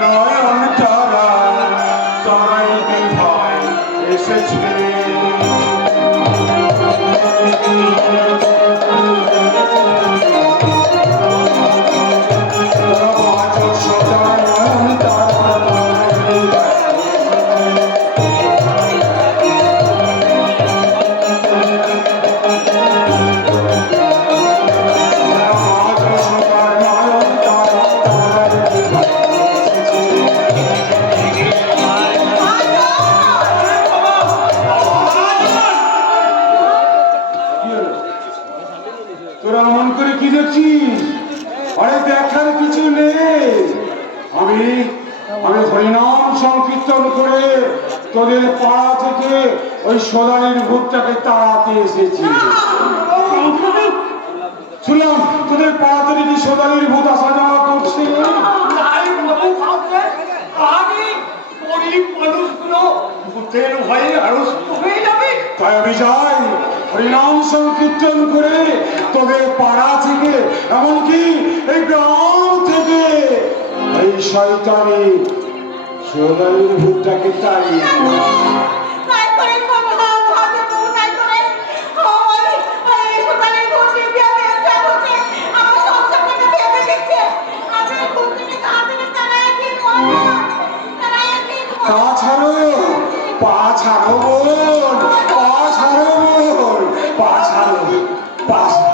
নয়ন তারা তারাই বিধায় এসেছে। তোরা মন করে কি দেখছিস? আরে দেখার কিছু নেই। আমি হরিনাম সংকীর্তন করে তোদের পাড়া থেকে ওই সোনালির ভূতটাকে তাড়াতে এসেছি। শুনলাম তোদের পাড়াতে নাকি সোনালির ভূত আসা যাওয়া করছে। তাই আমি যাই হরিনাম সংকীর্তন করে তোদের পাড়া থেকে এমনকি এই গ্রাম থেকে এই শয়তানি সোনালির ভূতটাকে তাড়িয়ে পা ছাড়ো পা ছাড়ো বোন, পা ছাড়ো বোন, পা ছাড়ো, পা ছাড়ো।